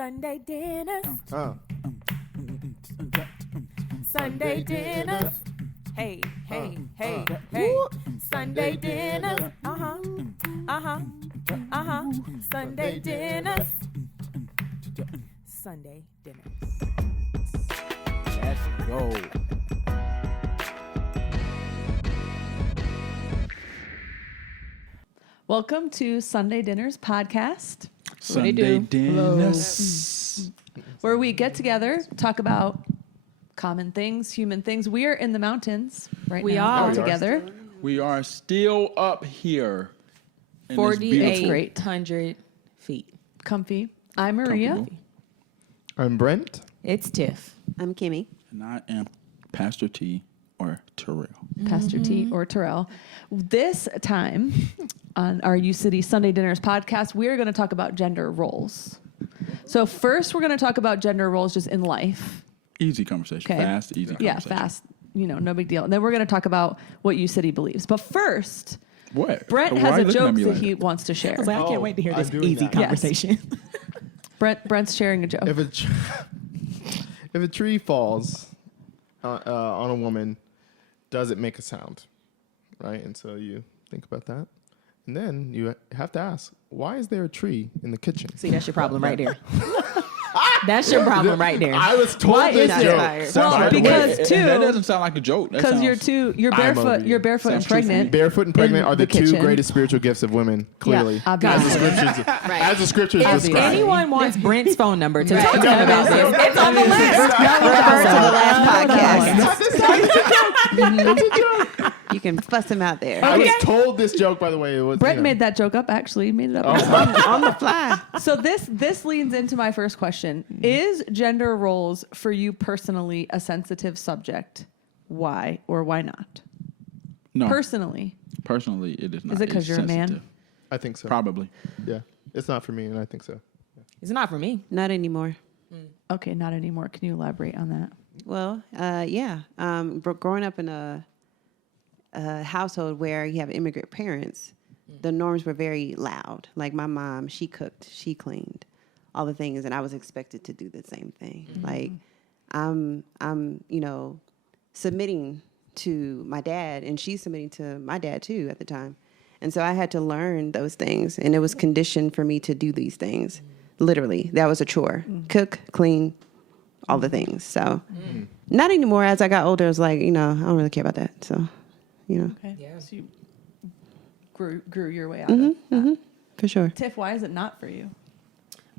Sunday dinners. Oh. Sunday dinners. Hey, hey, hey, hey. Sunday dinners. Sunday dinners. Sunday dinners. Let's go. Welcome to Sunday Dinners podcast. Sunday dinners. Where we get together, talk about common things, human things. We are in the mountains right We now are. all together. We are still up here. in this beautiful- 4,800 feet. Comfy. I'm Maria. comfortable. I'm Brent. It's Tiff. I'm Kemi. And I am Pastor T or Terrell. Pastor T or Terrell. This time on our UCity Sunday Dinners podcast, we're going to talk about gender roles. So first, we're going to talk about gender roles just in life. Easy conversation. Okay. Fast, easy conversation. Yeah, fast. You know, no big deal. And then we're going to talk about what UCity believes. But first, What? Brent Why has are a you looking at joke me that like he that? wants to share. I was like, I can't wait to hear I'm this doing easy that. conversation. Brent's sharing a joke. If a tree falls on a woman, does it make a sound? Right? And so you think about that. And then you have to ask, why is there a tree in the kitchen? See, that's your problem right there. That's your problem right there. I was told Why this is it? joke. Well, Sounds like a because way- too- That doesn't sound like a joke. That Because sounds- you're I'm over barefoot, you. you're barefoot and Sounds true for me. pregnant. Barefoot and pregnant in are the two kitchen. greatest spiritual gifts of women, clearly. Yeah, obviously. As the scriptures If describe. anyone wants Brent's phone number to talk to him Right. about this, it's on the list. Refer to the last Not podcast. You can fuss him out there. I was told this joke, by the way. It was, Brent you know. made that joke up, actually. He made it up. On the fly. So this leads into my first question. Is gender roles for you personally a sensitive subject? Why or why not? No. Personally. Personally, it is not. Is it 'cause It's you're a man? sensitive. I think so. Probably. Yeah. It's not for me, and I think so. It's not for me. Not anymore. Okay, not anymore. Can you elaborate on that? Well, yeah. Growing up in a household where you have immigrant parents, the norms were very loud. Like my mom, she cooked, she cleaned, all the things, and I was expected to do the same thing. Like I'm, submitting to my dad, and she's submitting to my dad too at the time. And so I had to learn those things, and it was conditioned for me to do these things. Literally, that was a chore. Cook, clean, all the things. So not anymore. As I got older, I was like, I don't really care about that. So, Okay. Yeah. So you grew your way out of that. for sure. Tiff, why is it not for you?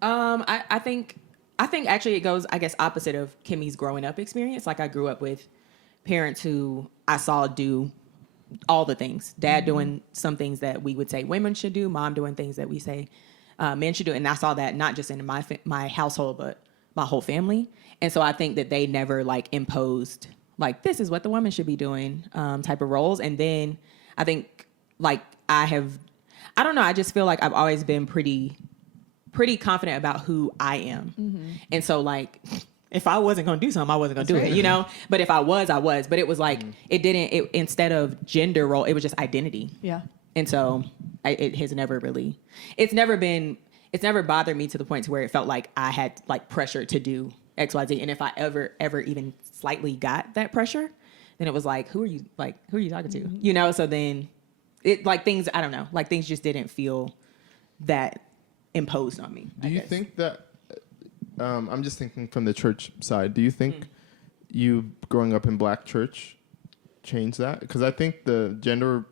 I think actually it goes, I guess, opposite of Kemi's growing up experience. Like I grew up with parents who I saw do all the things. Dad doing some things that we would say women should do. Mom doing things that we say men should do. And I saw that not just in my household, but my whole family. And so I think that they never like imposed like, this is what the woman should be doing type of roles. And then I think like I don't know. I just feel like I've always been pretty confident about who I am. And so like, if I wasn't going to do something, I wasn't going to do it, But if I was, I was. But it was like, instead of gender role, it was just identity. Yeah. And so it has never really, it's never bothered me to the point to where it felt like I had like pressure to do X, Y, Z. And if I ever even slightly got that pressure, then it was like, who are you talking to? So then it like things, I don't know, like things just didn't feel that imposed on me. Do you think that, I'm just thinking from the church side, do you think you growing up in black church changed that? Because I think the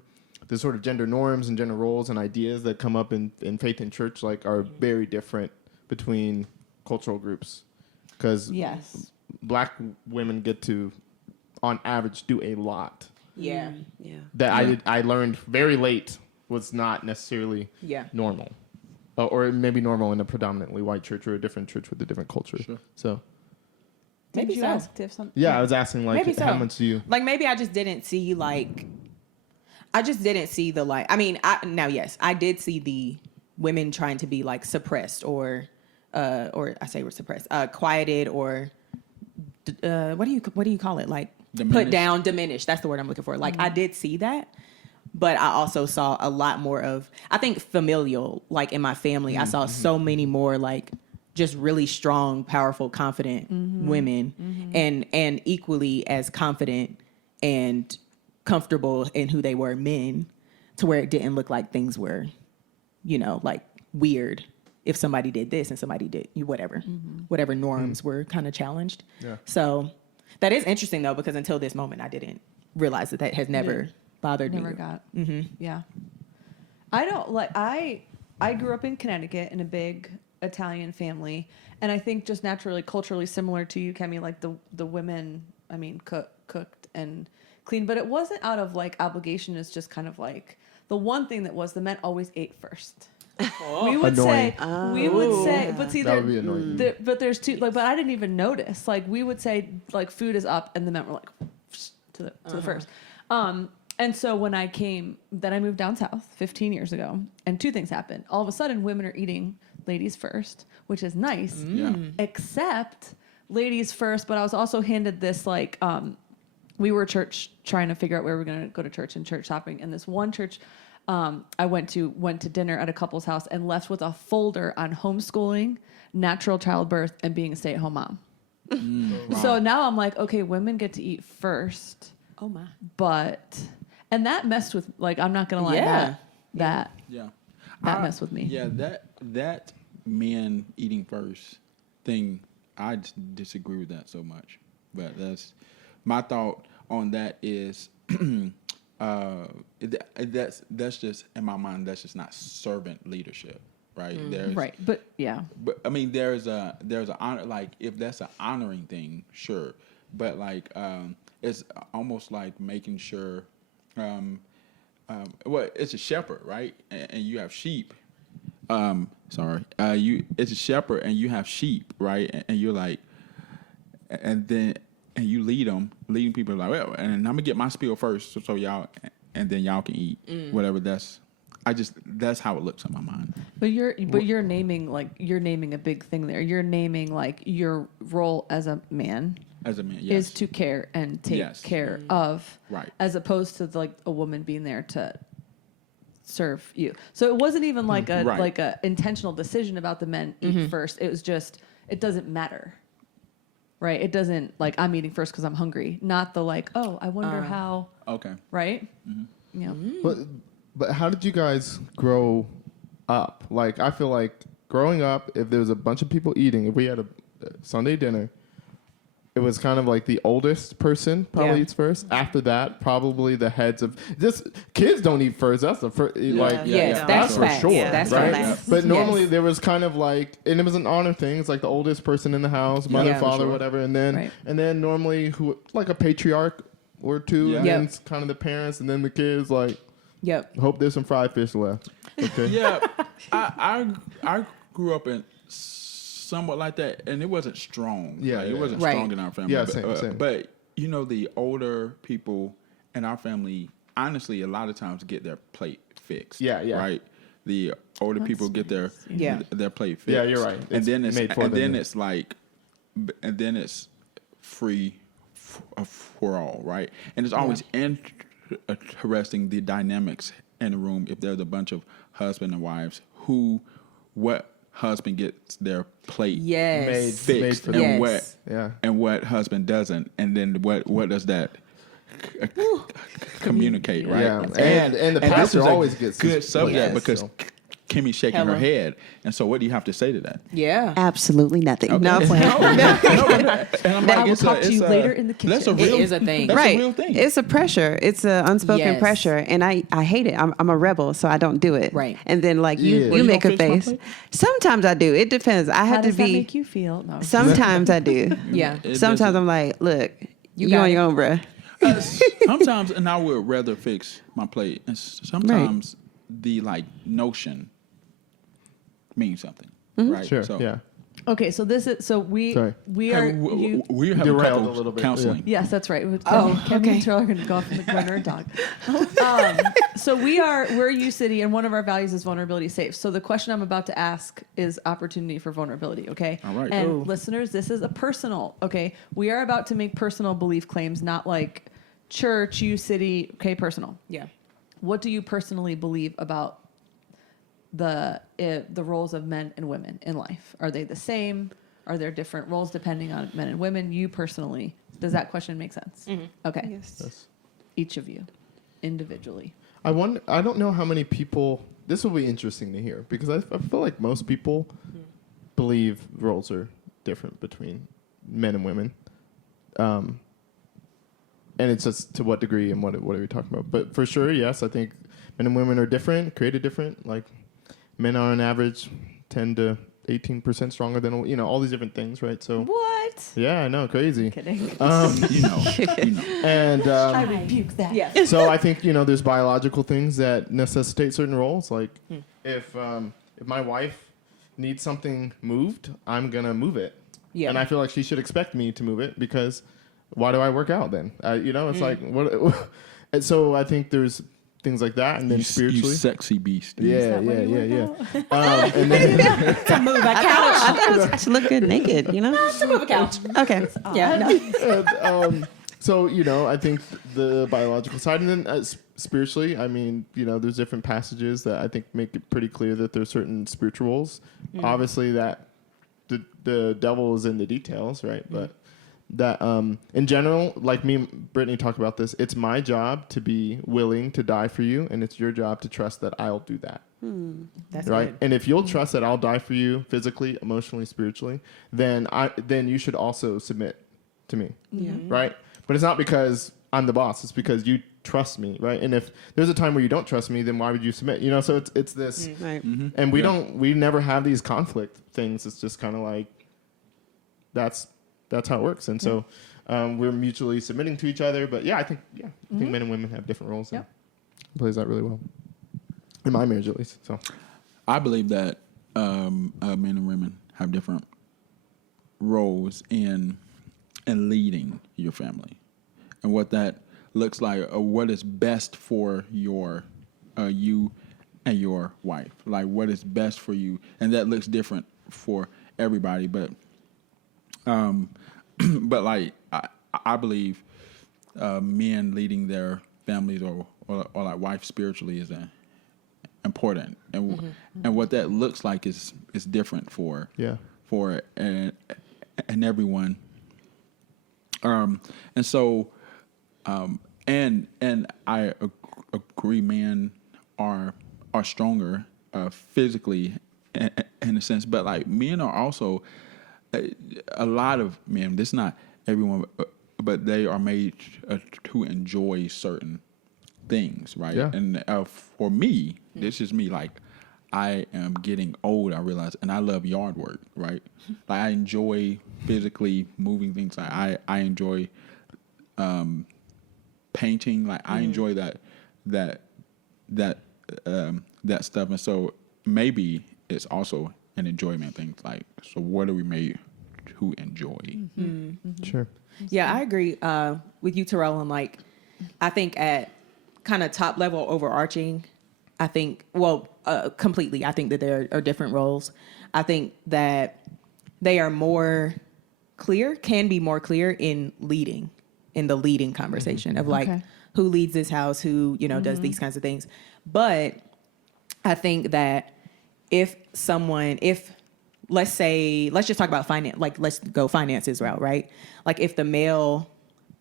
sort of gender norms and gender roles and ideas that come up in faith in church like are very different between cultural groups. Because Yes. black women get to, on average, do a lot. Yeah. Yeah. That I learned very late was not necessarily normal. Or maybe normal in a predominantly white church or a different church with a different culture. Sure. So, Did Maybe you so. ask Tiff something? yeah, I was asking, like, Maybe so. how much do you... Like maybe I just didn't see the like, I mean, yes, I did see the women trying to be like suppressed or I say we're suppressed, quieted or what do you call it? Like Diminished. put down, diminished. That's the word I'm looking for. Like I did see that, but I also saw a lot more of, I think familial, like in my family, I saw so many more like just really strong, powerful, confident women, and equally as confident and comfortable in who they were men, to where it didn't look like things were, like weird if somebody did this and somebody did whatever norms were kind of challenged. Yeah. So that is interesting though, because until this moment, I didn't realize that has never bothered me. Never got. Yeah. I don't like, I grew up in Connecticut in a big Italian family. And I think just naturally, culturally similar to you, Kemi, like the women, cooked and cleaned, but it wasn't out of like obligation. It's just kind of like the one thing that was the men always ate first. We would say, but see, that would be annoying. But there's two, like, but I didn't even notice. Like, we would say, like, food is up, and the men were like, to the first. And so when then I moved down south 15 years ago, and two things happened. All of a sudden, women are eating ladies first, which is nice, except ladies first. But I was also handed this, like, we were church trying to figure out where we were going to go to church and church shopping, and this one church I went to dinner at a couple's house and left with a folder on homeschooling, natural childbirth, and being a stay-at-home mom. Wow. So now I'm like, okay, women get to eat first. Oh my! And that messed with, like, I'm not gonna lie, that messed with me. Yeah, that men eating first thing, I just disagree with that so much. But that's my thought on that is. That's just in my mind. That's just not servant leadership, right? Right, but yeah. But I mean, there's a honor. Like, if that's an honoring thing, sure. But like, it's almost like making sure. It's a shepherd, right? And you have sheep. It's a shepherd, and you have sheep, right? And you're like, and you leading people like, well, and I'm gonna get my spiel first, so y'all, and then y'all can eat whatever. That's how it looks in my mind. But you're naming a big thing there. You're naming like your role as a man. As a man, yes. Is to care and take care of, right? As opposed to like a woman being there to serve you. So it wasn't even like a intentional decision about the men eat first. It was just, it doesn't matter. Right, it doesn't, like, I'm eating first because I'm hungry. Not the like, oh, I wonder how. Okay. Right. Yeah. But how did you guys grow up? Like, I feel like growing up, if there was a bunch of people eating, if we had a Sunday dinner, it was kind of like the oldest person probably eats first. After that, probably the heads of just kids don't eat first. That's the first, that's for sure. Yeah, that's right. Facts. But normally there was kind of like, and it was an honor thing. It's like the oldest person in the house, mother, father, whatever, and then normally like a patriarch or two, and then it's kind of the parents, and then the kids. Like, hope there's some fried fish left. Okay. Yeah, I grew up in somewhat like that, and it wasn't strong. It wasn't strong in our family. Yeah, same. But the older people in our family, honestly, a lot of times get their plate fixed. Yeah. Right. The older people get their plate fixed. Yeah, you're right. And then it's free for all, right? And it's always interesting the dynamics in the room. If there's a bunch of husband and wives, what husband gets their plate fixed for them. And what husband doesn't, and then what does that communicate, right? And the pastor always gets good subject because Kemi's shaking her head, and so what do you have to say to that? Yeah, absolutely nothing. Okay. No, and I'm like, I will talk to you later in the kitchen. That's it is a thing. That's a real thing. It's a pressure. It's an unspoken pressure, and I hate it. I'm a rebel, so I don't do it. Right. And then like you make a face. Sometimes I do. It depends. I have to be. How does that make you feel? No. Sometimes I do. Sometimes I'm like, look, you on your own, bruh. Sometimes, and I would rather fix my plate. And sometimes the like notion means something, right? Sure. So, Okay, so we are we have a derailed couple a little bit. counseling. Yes, that's right. Kemi and Terrell are going to go off in the corner and talk. So we're UCity, and one of our values is vulnerability safe. So the question I'm about to ask is opportunity for vulnerability. Okay. All right. And listeners, this is a personal. Okay, we are about to make personal belief claims, not like church, UCity. Okay, personal. Yeah. What do you personally believe about the roles of men and women in life? Are they the same? Are there different roles depending on men and women? You personally, does that question make sense? Okay. Yes. Yes. Each of you, individually. I don't know how many people. This will be interesting to hear because I feel like most people believe roles are different between men and women, and it's just to what degree and what are we talking about? But for sure, yes, I think men and women are different, created different. Like men are on average 10 to 18% stronger than all these different things, right? So What? yeah, I know, crazy. Kidding. You know. And I rebuke that. Yeah. so I think there's biological things that necessitate certain roles. Like if my wife needs something moved, I'm gonna move it. Yeah. And I feel like she should expect me to move it because why do I work out then? It's like what? And so I think there's things like that, and then You spiritually, sexy beast. yeah. that what you And then To move a I thought it was to look good naked, you know? To move a couch. Okay. Yeah. No. and, so I think the biological side, and then spiritually, I mean, there's different passages that I think make it pretty clear that there's certain spiritual roles. Obviously, that the devil is in the details, right? But that in general, like me and Brittany talked about this, it's my job to be willing to die for you, and it's your job to trust that I'll do that. That's Right. good. And if you'll trust that I'll die for you physically, emotionally, spiritually, then you should also submit to me. Yeah. Right. But it's not because I'm the boss. It's because you trust me. Right. And if there's a time where you don't trust me, then why would you submit? So it's this, Right. and we never have these conflict things. It's just kind of like, that's how it works. And so we're mutually submitting to each other. But I think men and women have different roles. Yep. And plays that really well. In my marriage, at least. So I believe that men and women have different roles in leading your family, and what that looks like, or what is best for you and your wife. Like what is best for you, and that looks different for everybody. But but like I believe men leading their families or like wife spiritually is important, and and what that looks like is different for and everyone. And so and I agree, men are stronger physically in a sense, but like men are also a lot of men. This is not everyone, but they are made to enjoy certain things, right? Yeah. And for me, this is me. Like I am getting old, I realize, and I love yard work, right? Like I enjoy physically moving things. Like I enjoy painting. Like I enjoy that stuff, and so maybe it's also an enjoyment thing. Like, so what are we made to enjoy? sure. Yeah, I agree with you, Terrell. And like, I think at kind of top level overarching, I think, completely, I think that there are different roles. I think that they are more clear, can be more clear in the leading conversation of like who leads this house, who, does these kinds of things. But I think that if let's just talk about finance, like let's go finances route, right? Like if the male,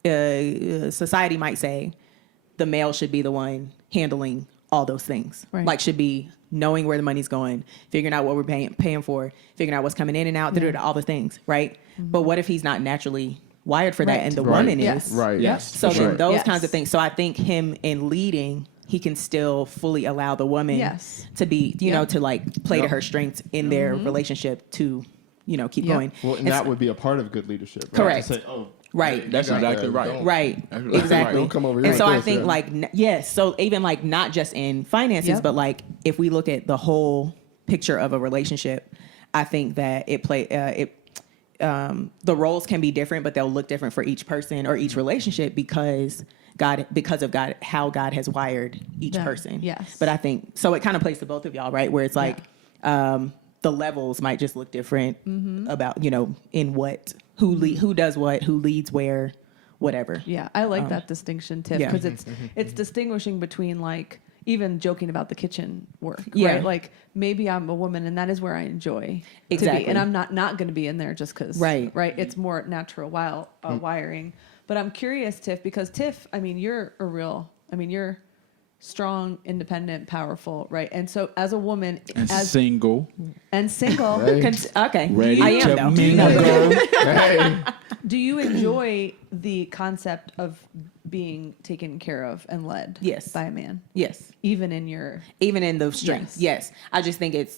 society might say the male should be the one handling all those things, Right. like should be knowing where the money's going, figuring out what we're paying for, figuring out what's coming in and out, all the things, right? But what if he's not naturally wired for that, Right. and the Right. woman Yes. is? Right. Yes. So for then sure. those Yes. kinds of things. So I think him in leading, he can still fully allow the woman Yes. to be, Yep. to like play to Yep. her strengths in their relationship to, keep Yep. going. Well, and that would be a part of good leadership. Right? Correct. To say, oh, Right. you That's got exactly that. right. Don't- Right. That's right. Exactly. Don't come over here And like so I this, think yeah. like, yes. So even like not just in finances, Yep. but like if we look at the whole picture of a relationship, I think that the roles can be different, but they'll look different for each person or each relationship because of God, how God has wired each Them. person. Yes. But I think, so it kind of plays to both of y'all, right? Where it's like, the levels might just look different about, in what, who does what, who leads where, whatever. Yeah, I like that distinction, Tiff, yeah. because it's distinguishing between like even joking about the kitchen work, Yeah. right? Like maybe I'm a woman and that is where I enjoy to Exactly. be. And I'm not going to be in there just because, Right. It's more natural wiring. But I'm curious, Tiff, because Tiff, I mean, you're strong, independent, powerful, right? And so as a woman, And as single, single, Right. Okay. ready I am to though. mingle. Hey. do you enjoy the concept of being taken care of and led Yes. by a man? Yes. Even in your Even in the strength. Yes. Yes. I just think it's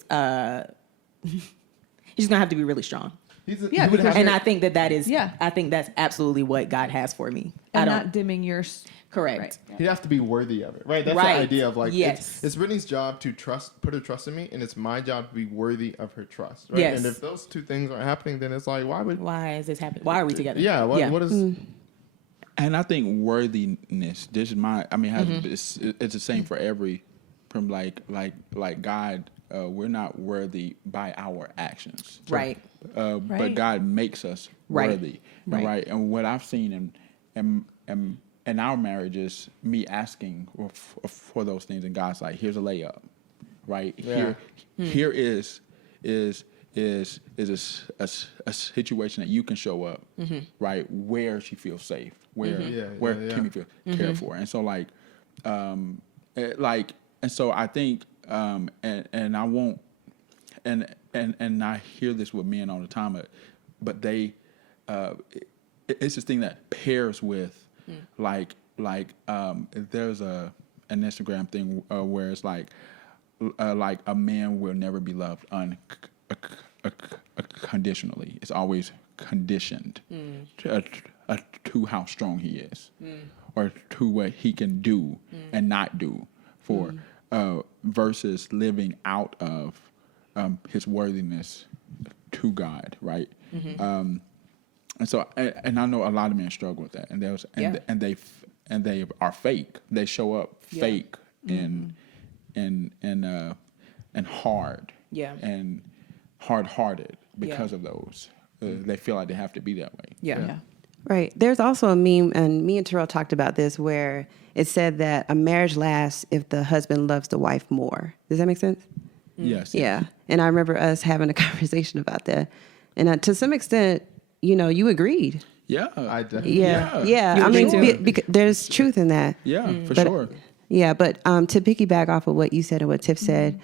he's gonna have to be really strong. He would because- have And to- I think that is Yeah. I think that's absolutely what God has for me. and I don't not dimming your correct. Right. he'd have to be worthy of it, right? That's Right. the idea of like, Yes. it's Brittany's job to put her trust in me, and it's my job to be worthy of her trust, right? Yes. And if those two things aren't happening, then it's like, why would? Why is this happening? Why are we together? Yeah. What is? And I think worthiness. This is my. I mean, it's the same for every. From like God, we're not worthy by our actions, Right. But Right. God makes us Right. worthy, Right. right? And what I've seen in our marriage is me asking for those things, and God's like, "Here's a layup, right? Yeah. Here is a situation that you can show up, right, where she feels safe, where Yeah, where yeah, yeah. Kemi feels cared for, and so and so I think and I won't and I hear this with men all the time, but they it's this thing that pairs with there's an Instagram thing where it's like a man will never be loved unconditionally. It's always conditioned to how strong he is, or to what he can do and not do for, versus living out of his worthiness to God, right? And so, and I know a lot of men struggle with that, and they are fake. They show up fake and hard, and hard-hearted because of those. They feel like they have to be that way. Yeah. Right. There's also a meme, and me and Terrell talked about this, where it said that a marriage lasts if the husband loves the wife more. Does that make sense? Yes. Yeah. And I remember us having a conversation about that. And to some extent, you agreed. Yeah. I definitely. Yeah. You I mean, agreed. there's truth in that. Yeah, for But- sure. Yeah. But to piggyback off of what you said and what Tiff said,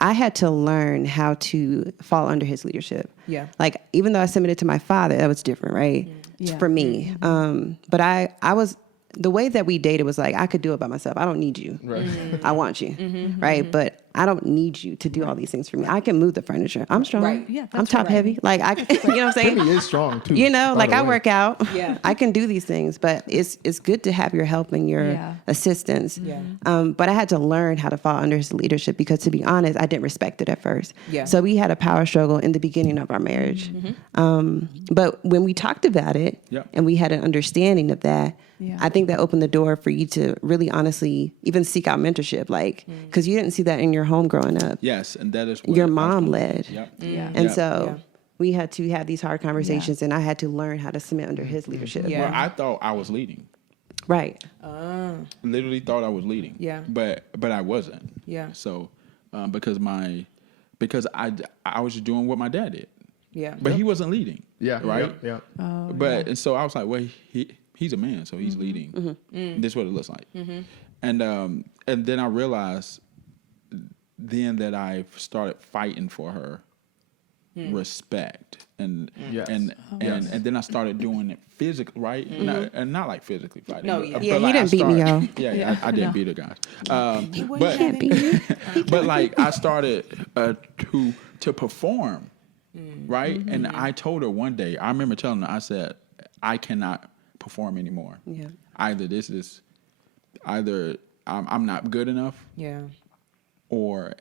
I had to learn how to fall under his leadership. Yeah. Like, even though I submitted to my father, that was different, right? Yeah. For me. But I was, the way that we dated was like, I could do it by myself. I don't need you. Right. I want you. Right. But I don't need you to do all these things for me. I can move the furniture. I'm strong. Right. Yeah, I'm that's top right. heavy. Like, you know what I'm saying? Kemi is strong too. by Like the I way. work out. Yeah. I can do these things, but it's good to have your help and your Yeah. assistance. Yeah. But I had to learn how to fall under his leadership because, to be honest, I didn't respect it at first. Yeah. So we had a power struggle in the beginning of our marriage. But when we talked about it Yep. and we had an understanding of that, Yeah. I think that opened the door for you to really honestly even seek out mentorship, like, because you didn't see that in your home growing up. Yes, and that is what Your I was mom gonna- led. Yep. Yeah. And Yep. so Yeah. we had to have these hard conversations, and I had to learn how to submit under his leadership. Yeah. Well, I thought I was leading. Right. Literally thought I was leading. Yeah. But I wasn't. Yeah. So, because I was just doing what my dad did, Yeah. but he wasn't leading. Yeah. Right. Yeah. And so I was like, well, he's a man, so he's leading. This is what it looks like. And then I realized then that I started fighting for her respect and Yes. and then I started doing it physically, right? And not like physically fighting. No, but- yeah. but Yeah, he like I didn't beat me, started- y'all. Yeah, I didn't No. beat her, guys. But Can't be you. But like I started to perform, right? And I told her one day, I remember telling her, I said, I cannot perform anymore. Yeah. Either I'm not good enough, Yeah.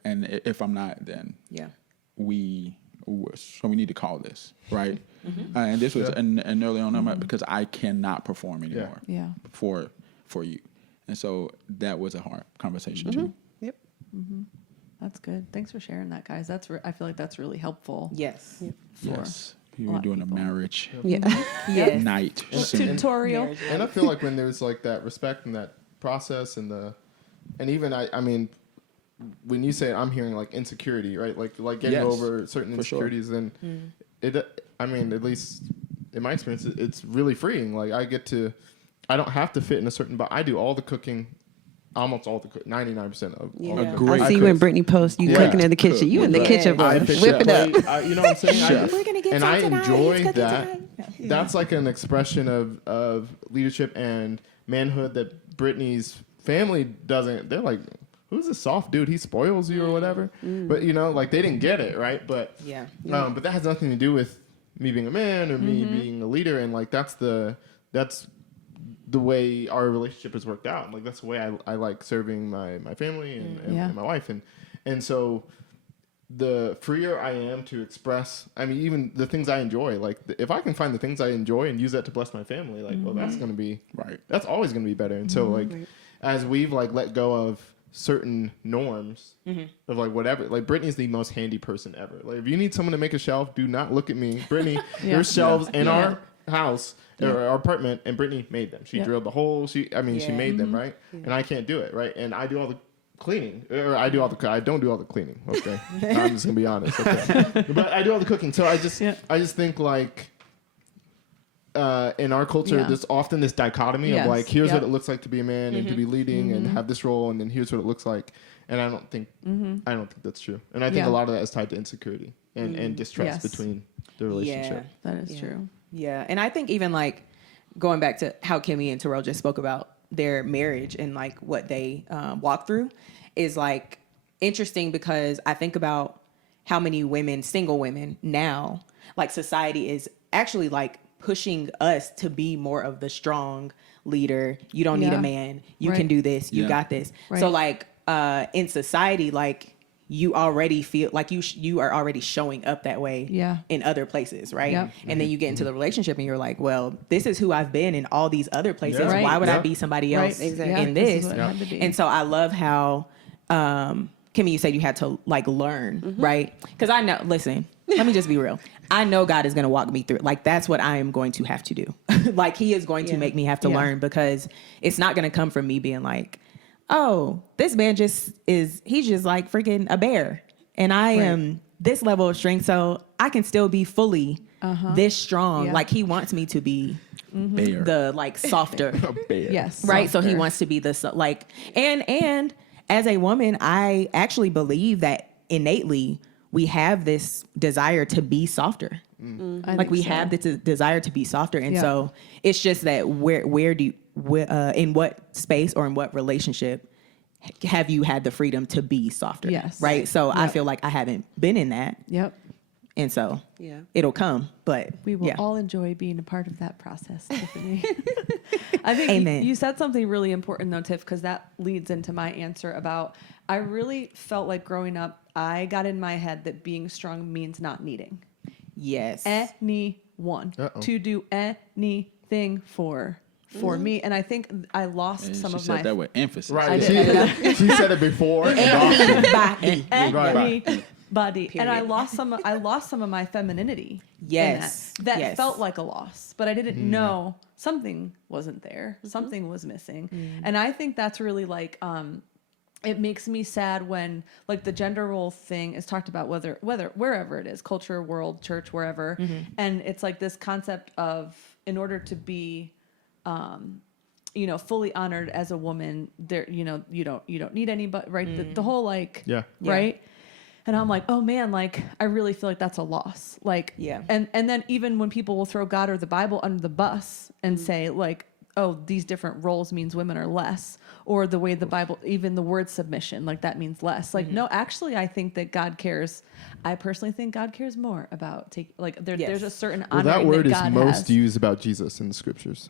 and if I'm not, then Yeah. we need to call this, right? And this was and early on, I'm like, because I cannot perform anymore Yeah. for you, and so that was a hard conversation too. Yep. That's good. Thanks for sharing that, guys. I feel like that's really helpful. Yes. For Yes, we a were lot of doing a people. marriage Yeah. Yes. night. soon. Tutorial. And I feel like when there's like that respect and that process and the and even I mean, when you say it, I'm hearing like insecurity, right? Like getting Yes, over certain for sure. insecurities, and it. I mean, at least in my experience, it's really freeing. Like I don't have to fit in a certain, but I do all the cooking, almost all the 99% of all the Yeah. cooking. Great I see cook. when Brittany posts you Yeah. cooking in the kitchen. You in the Right. kitchen, bro. I Whip it up. you know what I'm saying? Chef. We're gonna get And some I tonight. enjoy He's cooking that. tonight. That's like an expression of leadership and manhood that Brittany's family doesn't. They're like, who's this soft dude? He spoils you or whatever. But you know, like they didn't get it, right? But Yeah. but that has nothing to do with me being a man or me being a leader. And like that's the way our relationship has worked out. Like that's the way I like serving my family and my wife. And so the freer I am to express, I mean, even the things I enjoy, like if I can find the things I enjoy and use that to bless my family, like, well, that's going to be Right. That's always going to be better. And so like, as we've like let go of certain norms of like whatever, like Brittany's the most handy person ever. Like if you need someone to make a shelf, do not look at me. Brittany, there's shelves in our house or our apartment, and Brittany made them. She drilled the hole. She made them, right? And I can't do it, right? And I do all the cleaning, or I don't do all the cleaning. Okay, I'm just gonna be honest. Okay, but I do all the cooking. So I just think like in our culture, there's often this dichotomy of like, here's what it looks like to be a man and to be leading and have this role, and then here's what it looks like. And I don't think that's true. And I think a lot of that is tied to insecurity and distrust between the relationship. That is true. Yeah. And I think even like going back to how Kemi and Terrell just spoke about their marriage and like what they walk through is like interesting, because I think about how many women, single women now, like society is actually like pushing us to be more of the strong leader. You don't need a man. You can do this. You got this. Right. So like in society, like you already feel like you are already showing up that way in other places, right? Yep. And then you get into the relationship and you're like, well, this is who I've been in all these other places. Yeah. Right. Why would I Yep. be somebody else Exactly. in This is this? what it had to be. And so I love how, Kimmy, you said you had to like learn, right? Because I know, listen, let me just be real. I know God is going to walk me through it. Like, that's what I am going to have to do. Like, he is going to make me have to learn, because it's not going to come from me being like, oh, this man he's just like freaking a bear. And I am this level of strength, so I can still be fully this strong. Yeah. Like, he wants me to be Bear. the like softer. A bear. Yes. Right. So he Softer. wants to be like, and as a woman, I actually believe that innately we have this desire to be softer. I Like think we so. have this desire to be softer. And Yeah. so it's just that in what space or in what relationship have you had the freedom to be softer? Yes. Right. So I Yep. feel like I haven't been in that. Yep. And so Yeah. it'll come, but We will yeah. all enjoy being a part of that process, Tiffany. I think Amen. you said something really important though, Tiff, because that leads into my answer about I really felt like growing up, I got in my head that being strong means not needing Yes. anyone Uh-oh. to do anything for me. And I think I lost And some she of said my that with emphasis. Right. did. She said it before. and often. Body. Right. Body. And I Period. lost some of my femininity. in Yes. That Yes. felt like a loss, but I didn't know something wasn't there. Something was missing. And I think that's really like, it makes me sad when like the gender role thing is talked about, whether wherever it is, culture, world, church, wherever. And it's like this concept of, in order to be, fully honored as a woman, there, you don't need anybody, right? The whole like, Yeah. right. And I'm like, oh man, like I really feel like that's a loss. Like, Yeah. And then even when people will throw God or the Bible under the bus and say like, oh, these different roles means women are less, or the way the Bible, even the word submission, like that means less. Like, no, actually, I think that God cares. I personally think God cares more about there's a certain Well, honoring that word is God most has. used about Jesus in the scriptures.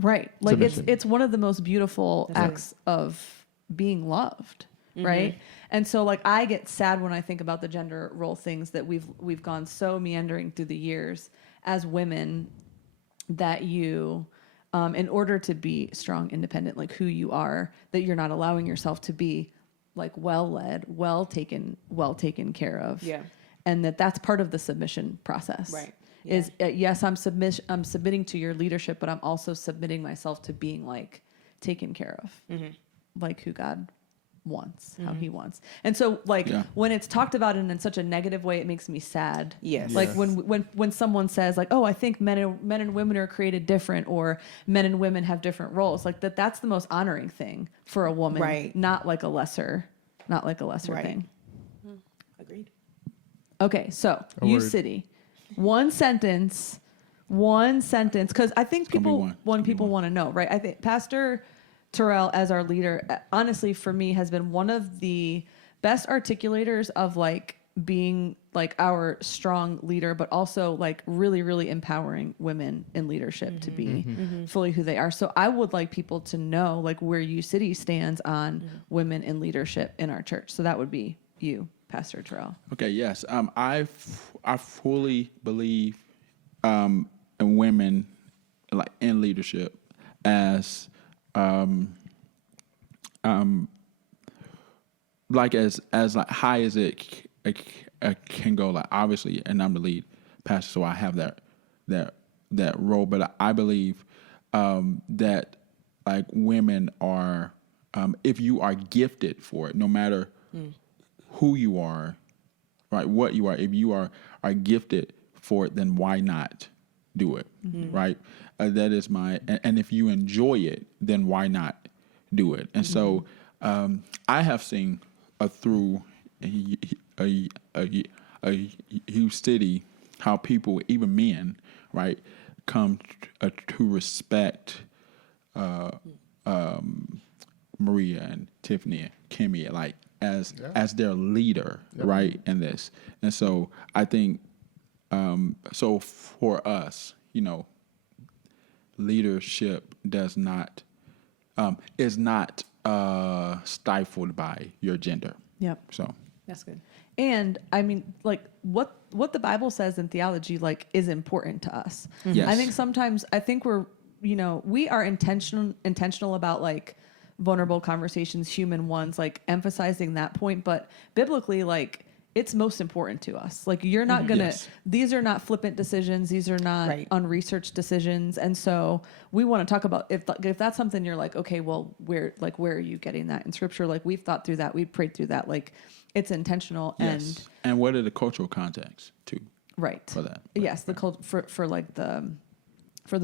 Right. Like Submission. it's one of the most beautiful acts of being loved. Right. And so like I get sad when I think about the gender role things that we've gone so meandering through the years as women, that you in order to be strong, independent, like who you are, that you're not allowing yourself to be like well led, well taken care of. Yeah. And that's part of the submission process. Right. Is yes, I'm submitting to your leadership, but I'm also submitting myself to being like taken care of, like who God wants, how he wants. And so like when it's talked about in such a negative way, it makes me sad. Yes. Like when someone says like, oh, I think men and women are created different, or men and women have different roles, like that's the most honoring thing for a woman, Right. not like a lesser Right. thing. Agreed. Okay, so A word. UCity, one sentence, because I think gonna be people one. want to know, right? I think Pastor Terrell, as our leader, honestly for me has been one of the best articulators of like being like our strong leader, but also like really, really empowering women in leadership to be fully who they are. So I would like people to know like where UCity stands on women in leadership in our church. So that would be you, Pastor Terrell. Okay, yes. I fully believe in women like in leadership as like as like high as it can go. Like obviously, and I'm the lead pastor, so I have that role. But I believe that like women are, if you are gifted for it, no matter who you are, right, what you are, if you are gifted for it, then why not do it, right? That is and if you enjoy it, then why not do it? And so I have seen through a UCity how people, even men, right, come to respect Maria and Tiffany and Kemi, like as their leader, right, in this. And so I think, so for us, you know, leadership is not stifled by your gender. Yep. So That's good. And I mean, like what the Bible says in theology, like, is important to us. Yes. I think sometimes we're, we are intentional about like vulnerable conversations, human ones, like emphasizing that point. But biblically, like, it's most important to us. Like, you're not gonna, Yes. these are not flippant decisions. These are not Right. unresearched decisions. And so we want to talk about if that's something you're like, okay, well, where are you getting that in scripture? Like, we've thought through that. We've prayed through that. Like, it's intentional. yes. And what are the cultural contexts too Right. for that? Yes, the cult for like the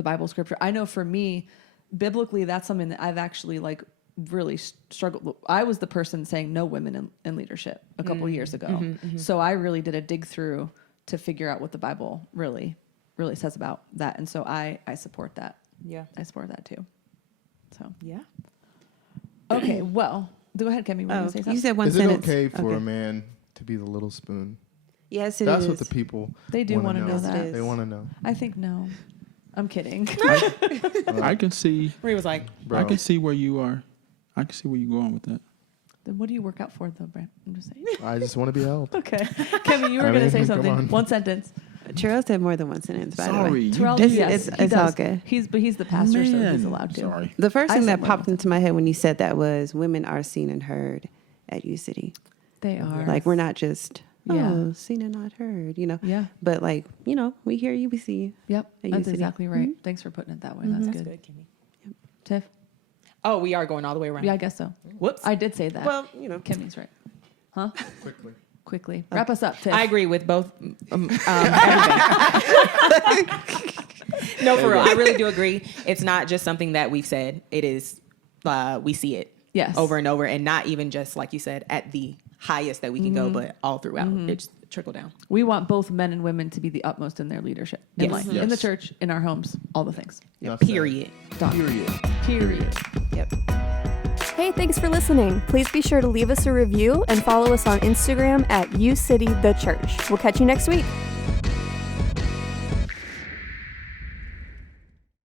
Bible scripture. I know for me, biblically, that's something that I've actually like really struggled. I was the person saying no women in leadership a couple years ago. So I really did a dig through to figure out what the Bible really says about that. And so I support that. Yeah. I support that too. So Yeah. okay, well, go ahead, Kemi. Were you gonna say something? You said one Is sentence. it okay for a man to be the little spoon? Yes, it That's is. what the people They do want to know that. Yes, it They is. want to know. I think no. I'm kidding. I can see. Marie was like, Bro. I can see where you are. I can see where you're going with that. Then what do you work out for, though, Brent? I'm just saying. I just want to be held. Okay, Kemi, you were I gonna mean, say come something. on. One sentence. Terrell said more than one sentence, by the way. Sorry, you Terrell, did. yes, It's he all does. good. He's the pastor, so he's Man, allowed to. Sorry. The first I thing said that more popped than into my head when you said that was women are seen and heard at UCity. They are. Like, we're not just, Yeah. seen and not heard, you know. Yeah. But, like, we hear you, we see you. Yep. At That's UCity. exactly right. Thanks for putting it that way. That's that's good. good, Kimmy. Tiff? Oh, we are going all the way around. Yeah, I guess so. Whoops. I did say that. Well, Kimmy's right. Huh? Quickly. Wrap us up, Tiff. I agree with both everything. No, for real. I really do agree. It's not just something that we've said. It is, we see it Yes. over and over, and not even just, like you said, at the highest that we can go, but all throughout. It's trickle down. We want both men and women to be the utmost in their leadership in Yes. life, Yes. in the church, in our homes, all the things. Enough said. Period. Done. Period. Yep. Hey, thanks for listening. Please be sure to leave us a review and follow us on Instagram at UCity the Church. We'll catch you next week.